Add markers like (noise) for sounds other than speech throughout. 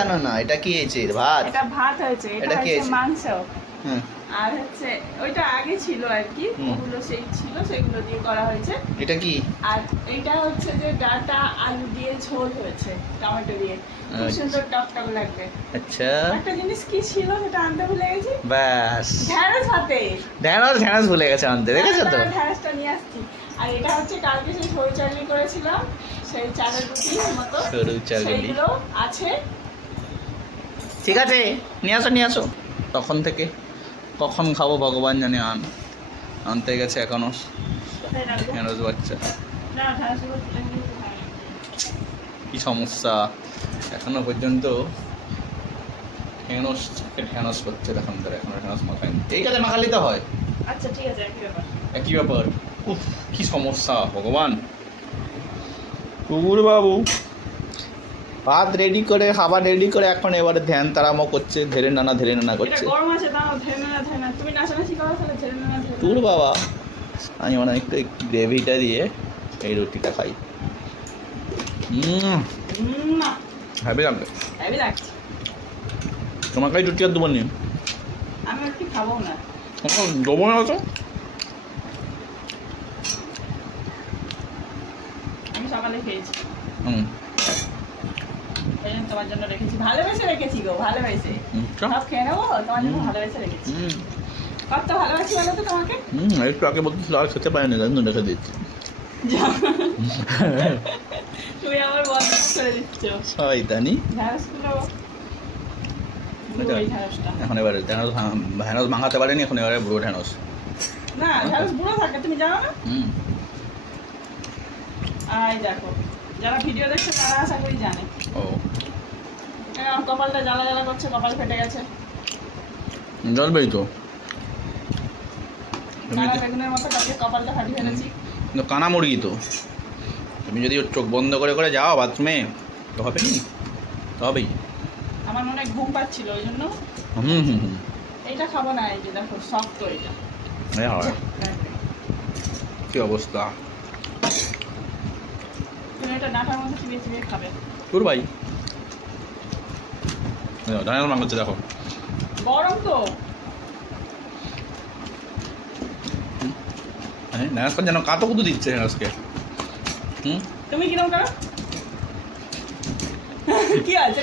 জানো না এটা কি হয়েছে? ভাত? এটা ভাত হয়েছে এটা এটা কি আছে? মাংস। আর হচ্ছে ওইটা আগে ছিল আর কি ওগুলো সেই ছিল সেগুলো দিয়ে করা হয়েছে। এটা কি? আর এইটা হচ্ছে যে ডাটা আলু দিয়ে ঝোল হয়েছে টমেটো দিয়ে। খুব আচ্ছা। সুন্দর লাগবে। আচ্ছা। একটা জিনিস কি ছিল সেটা আনতে ভুলে গেছি? ব্যাস। ঢ্যাঁড়স হাতে। ঢ্যাঁড়স ঢ্যাঁড়স ভুলে গেছে আনতে দেখেছ তো? ঢ্যাঁড়সটা নিয়ে আসছি। আর এটা হচ্ছে কালকে সেই সরু চালনি করেছিলাম সেই চালের রুটির মতো। সরু চালনি। আছে। ঠিক আছে নিয়ে আসো নিয়ে আসো। তখন থেকে কখন খাব ভগবান জানে আন। আনতে গেছে এখনও। রাখব? ঢ্যাঁড়স বাচ্চা। কি সমস্যা? এখনও পর্যন্ত ঢ্যাঁড়স ঢ্যাঁড়স করছে তখন ধরে এখনও ঢ্যাঁড়স মাখায়নি। এই কাজে মাখালি তো হয়। আচ্ছা ঠিক আছে একই ব্যাপার। একই ব্যাপার। উফ কি সমস্যা ভগবান। কুকুর বাবু ভাত রেডি করে খাবার রেডি করে এখন এবারে ধ্যান তারামো করছে ধীরে নানা ধীরে নানা করছে। তোর বাবা আমি মানে একটু গ্রেভিটা দিয়ে এই রুটিটা খাই। হ্যাপি লাগবে। তোমাকে রুটি আর দেবো নি? আমি কি খাব না। দেবো না তো। আমি সকালে খেয়েছি। হুম তোমার জন্য রেখেছি। ভালোবেসে রেখেছি গো ভালোবেসে। সব খেয়ে নেব? তোমার জন্য ভালোবেসে রেখেছি। কত ভালোবাসি বলো তো তোমাকে? হুম একটু আগে বলতেছিল আর খেতে পারিনি তাই জন্য রেখে দিচ্ছি তুমি আমার বন্ধ করে দিচ্ছ। শয়তানি। ঢ্যাঁড়সগুলো আচ্ছা। ওই ঢ্যাঁড়সটা। এখন এবারে ঢ্যাঁড়স ঢ্যাঁড়স ভাঙাতে পারেনি এখন এবারে বুড়ো ঢ্যাঁড়স। না ঢ্যাঁড়স বুড়ো থাকে তুমি জানো না? হুম। আই দেখো যারা ভিডিও দেখছে তারা আশা করি জানে। ও। কপালটা জ্বালা জ্বালা করছে কপাল ফেটে গেছে। জ্বলবেই তো। কানা মতো কালকে কপালটা ফাটিয়ে ফেলেছি কিন্তু কানা মুরগি তো। তুমি যদি ওর চোখ বন্ধ করে করে যাও বাথরুমে তো হবে নি তো হবেই। আমার মনে হয় ঘুম পাচ্ছিল ওই জন্য হুম হুম হুম। এইটা খাব না এই যে দেখো শক্ত এটা। হয়। কী অবস্থা? তুমি এটা ডাঁটার মধ্যে চিবিয়ে চিবিয়ে খাবে। তোর ভাই? ঢ্যাঁড়স মাংস দেখো গরম তো হ্যাঁ ঢ্যাঁড়স যেন কাতো কুতু দিচ্ছে হুম তুমি কিরম করো? কি আছে?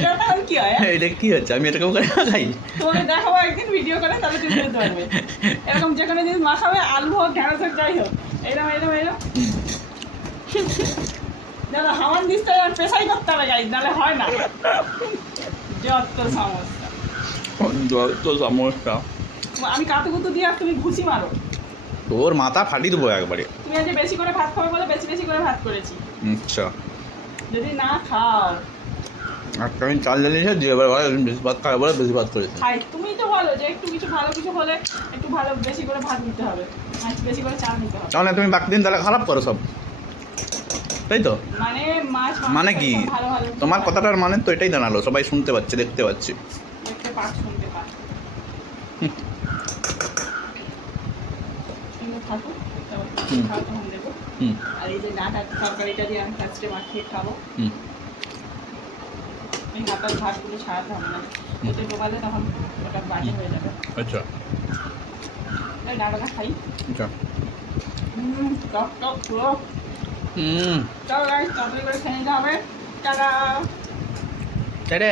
কি হয়? (laughs) এটা কি হচ্ছে আমি এটাকে করে খাই তোমাকে দেখাবো একদিন ভিডিও করে তাহলে তুমি বুঝতে পারবে। এরকম যে কোনো জিনিস মাখাবে আলু হোক ঢেঁড়স হোক যাই হোক। এরকম এরকম এরকম দাদা হাওয়ান দিস তো আর পেশাই করতে হবে গাইজ নাহলে হয় না। যত সমস্যা। আমি কাতু কুতু দিয়ে আর তুমি ঘুষি মারো। তোর মাথা ফাটিয়ে দেবো একবারে। তুমি আজ বেশি করে ভাত খাবে বলে বেশি বেশি করে ভাত করেছি। আচ্ছা। যদি না খাও। একটা আমি চাল জ্বালিয়েছি দিয়ে এবার বলে বেশি ভাত খাবে বলে বেশি ভাত করেছি। খাই তুমি তো বলো যে একটু কিছু ভালো কিছু হলে একটু ভালো বেশি করে ভাত নিতে হবে। বেশি করে চাল নিতে হবে। তাহলে তুমি বাকি দিন তাহলে খারাপ করো সব। তাই তো? মানে মানে কি? তোমার কথাটার মানে তো এটাই জানালো সবাই শুনতে পাচ্ছে দেখতে পাচ্ছে। আর এই যে ডাঁটা তরকারিটা দিয়ে আমি ফার্স্টে মাখিয়ে খাব। এই হাতার ভাতগুলো ছাড়াতে হবে না। ডোবালে তখন ওটা বাজে হয়ে যাবে। আচ্ছা। ডাঁটাটা খাই। আচ্ছা। হুম টক টক পুরো। হুম। চলো গাইস তাড়াতাড়ি করে খেয়ে নিতে হবে। টাটা। টাটা।